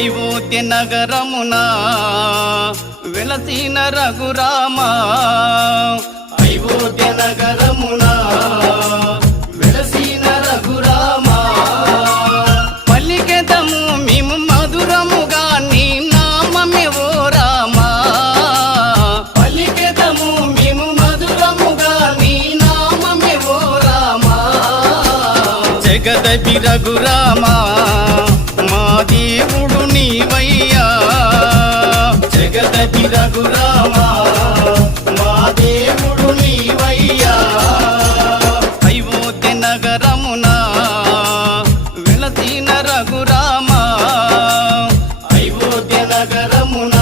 నగరమున వెలసిన రఘురామ. అయోధ్య నగరమున వెలసిన రఘురామ. పలికెదము మేము మధురముగా నీ నామమే ఓ రామ. పలికెదము మేము మధురముగా నీ నామమే ఓ రామ. జగదపి రఘురామా. వెలకి రఘురామా మా దేవుడు నీవయ్యా. అయోధ్య నగరమున వెలసిన రఘురామా అయోధ్య నగరమున